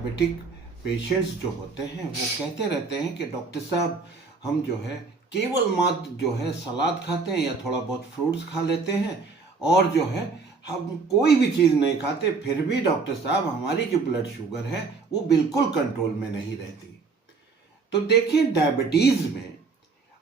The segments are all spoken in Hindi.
डायबिटिक पेशेंट्स जो होते हैं वो कहते रहते हैं कि डॉक्टर साहब हम जो है केवल मात्र जो है सलाद खाते हैं या थोड़ा बहुत फ्रूट्स खा लेते हैं और जो है हम कोई भी चीज़ नहीं खाते, फिर भी डॉक्टर साहब हमारी जो ब्लड शुगर है वो बिल्कुल कंट्रोल में नहीं रहती। तो देखिए, डायबिटीज़ में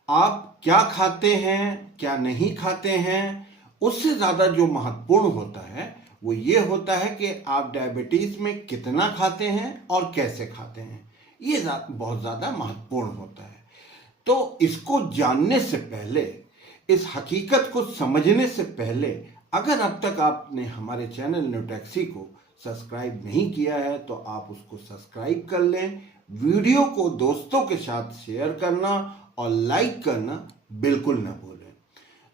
आप क्या खाते हैं क्या नहीं खाते हैं, उससे ज़्यादा जो महत्वपूर्ण होता है वो ये होता है कि आप डायबिटीज़ में कितना खाते हैं और कैसे खाते हैं। ये बहुत ज़्यादा महत्वपूर्ण होता है। तो इसको जानने से पहले, इस हकीकत को समझने से पहले, अगर अब तक आपने हमारे चैनल न्यूटैक्सी को सब्सक्राइब नहीं किया है तो आप उसको सब्सक्राइब कर लें। वीडियो को दोस्तों के साथ शेयर करना और लाइक करना बिल्कुल ना भूलें।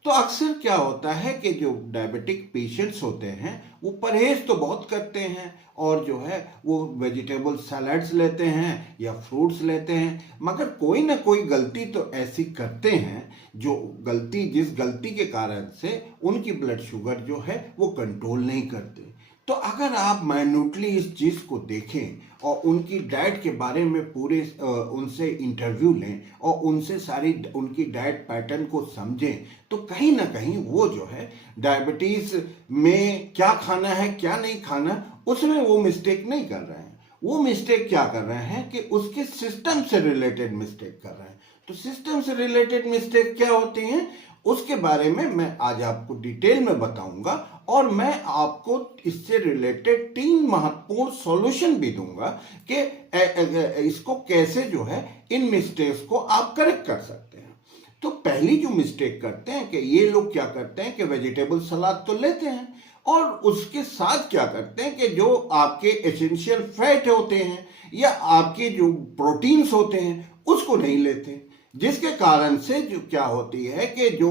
तो अक्सर क्या होता है कि जो डायबिटिक पेशेंट्स होते हैं वो परहेज तो बहुत करते हैं और जो है वो वेजिटेबल सैलड्स लेते हैं या फ्रूट्स लेते हैं, मगर कोई ना कोई गलती तो ऐसी करते हैं जिस गलती के कारण से उनकी ब्लड शुगर जो है वो कंट्रोल नहीं करते। तो अगर आप माइन्यूटली इस चीज़ को देखें और उनकी डाइट के बारे में पूरे उनसे इंटरव्यू लें और उनसे सारी उनकी डाइट पैटर्न को समझें, तो कहीं ना कहीं वो जो है डायबिटीज़ में क्या खाना है क्या नहीं खाना उसमें वो मिस्टेक नहीं कर रहे हैं। वो मिस्टेक क्या कर रहे हैं कि उसके सिस्टम से रिलेटेड मिस्टेक कर रहे हैं। तो सिस्टम से रिलेटेड मिस्टेक क्या होती हैं उसके बारे में मैं आज आपको डिटेल में बताऊंगा और मैं आपको इससे रिलेटेड 3 महत्वपूर्ण सॉल्यूशन भी दूंगा कि इसको कैसे जो है इन मिस्टेक्स को आप करेक्ट कर सकते हैं। तो पहली जो मिस्टेक करते हैं कि ये लोग क्या करते हैं कि वेजिटेबल सलाद तो लेते हैं और उसके साथ क्या करते हैं कि जो आपके एसेंशियल फैट होते हैं या आपके जो प्रोटीन्स होते हैं उसको नहीं लेते, जिसके कारण से जो क्या होती है कि जो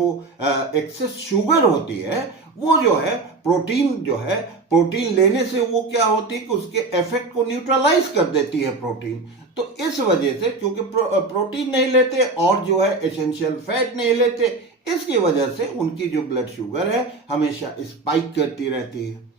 एक्सेस शुगर होती है वो जो है प्रोटीन लेने से वो क्या होती है कि उसके इफेक्ट को न्यूट्रलाइज कर देती है प्रोटीन। तो इस वजह से क्योंकि प्रोटीन नहीं लेते और जो है एसेंशियल फैट नहीं लेते, इसकी वजह से उनकी जो ब्लड शुगर है हमेशा स्पाइक करती रहती है।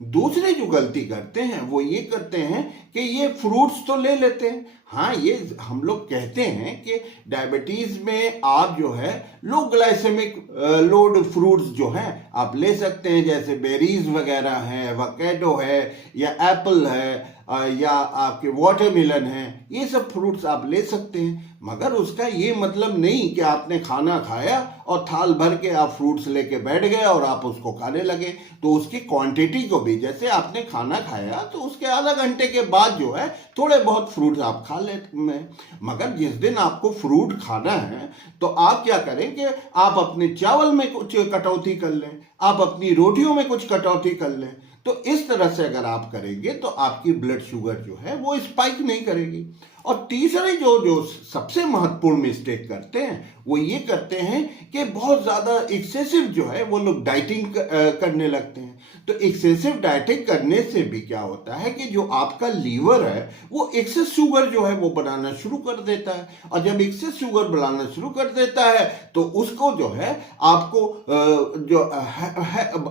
दूसरी जो गलती करते हैं वो ये करते हैं कि ये फ्रूट्स तो ले लेते हैं। हाँ, ये हम लोग कहते हैं कि डायबिटीज़ में आप जो है लो ग्लाइसेमिक लोड फ्रूट्स जो हैं आप ले सकते हैं, जैसे बेरीज वगैरह हैं, एवोकाडो है या एप्पल है या आपके वाटरमेलन है, ये सब फ्रूट्स आप ले सकते हैं। मगर उसका ये मतलब नहीं कि आपने खाना खाया और थाल भर के आप फ्रूट्स लेके बैठ गए और आप उसको खाने लगे। तो उसकी क्वांटिटी को भी, जैसे आपने खाना खाया तो उसके आधा घंटे के बाद जो है थोड़े बहुत फ्रूट्स आप खा लेते हैं। मगर जिस दिन आपको फ्रूट खाना है तो आप क्या करें कि आप अपने चावल में कुछ कटौती कर लें, आप अपनी रोटियों में कुछ कटौती कर लें। तो इस तरह से अगर आप करेंगे तो आपकी ब्लड शुगर जो है वो स्पाइक नहीं करेगी। और तीसरे जो सबसे महत्वपूर्ण मिस्टेक करते हैं वो ये करते हैं कि बहुत ज़्यादा एक्सेसिव जो है वो लोग डाइटिंग करने लगते हैं। तो एक्सेसिव डाइटिंग करने से भी क्या होता है कि जो आपका लीवर है वो एक्सेस शुगर जो है वो बनाना शुरू कर देता है, और जब एक्सेस शुगर बनाना शुरू कर देता है तो उसको जो है आपको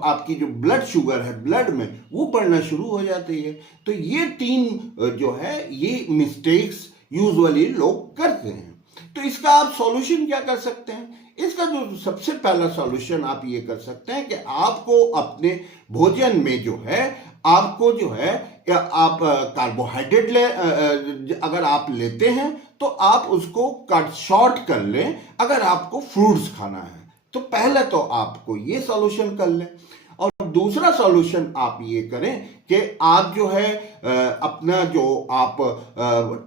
आपकी जो ब्लड शुगर है ब्लड में वो बढ़ना शुरू हो जाती है। तो ये 3 जो है ये मिस्टेक्स यूजुअली लोग करते हैं। तो इसका आप सॉल्यूशन क्या कर सकते हैं? इसका जो सबसे पहला सॉल्यूशन आप ये कर सकते हैं कि आपको अपने भोजन में जो है आपको जो है या आप कार्बोहाइड्रेट अगर आप लेते हैं तो आप उसको कट शॉर्ट कर लें। अगर आपको फ्रूट्स खाना है तो पहले तो आपको ये सॉल्यूशन कर लें, और दूसरा सॉल्यूशन आप ये करें कि आप जो है अपना जो आप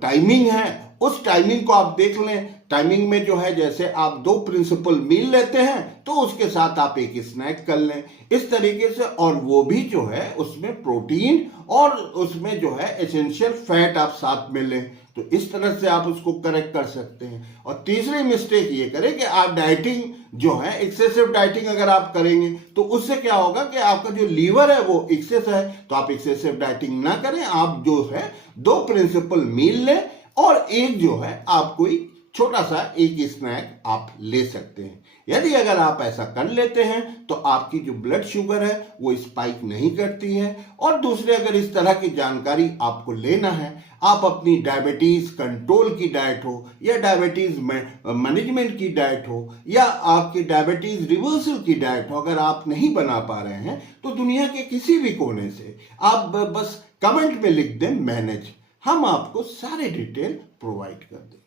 टाइमिंग है उस टाइमिंग को आप देख लें। टाइमिंग में जो है जैसे आप 2 प्रिंसिपल मील लेते हैं तो उसके साथ आप एक स्नैक कर लें इस तरीके से, और वो भी जो है उसमें प्रोटीन और उसमें जो है एसेंशियल फैट आप साथ में लें। तो इस तरह से आप उसको करेक्ट कर सकते हैं। और तीसरी मिस्टेक ये करें कि आप डाइटिंग जो है एक्सेसिव डाइटिंग अगर आप करेंगे तो उससे क्या होगा कि आपका जो लीवर है वो एक्सेस है, तो आप एक्सेसिव डाइटिंग ना करें। आप जो है 2 प्रिंसिपल मील लें और एक जो है आप कोई छोटा सा एक स्नैक आप ले सकते हैं। यदि अगर आप ऐसा कर लेते हैं तो आपकी जो ब्लड शुगर है वो स्पाइक नहीं करती है। और दूसरे, अगर इस तरह की जानकारी आपको लेना है, आप अपनी डायबिटीज कंट्रोल की डाइट हो या डायबिटीज मैनेजमेंट की डाइट हो या आपकी डायबिटीज रिवर्सल की डाइट हो, अगर आप नहीं बना पा रहे हैं तो दुनिया के किसी भी कोने से आप बस कमेंट में लिख दें मैनेज, हम आपको सारे डिटेल प्रोवाइड कर दें।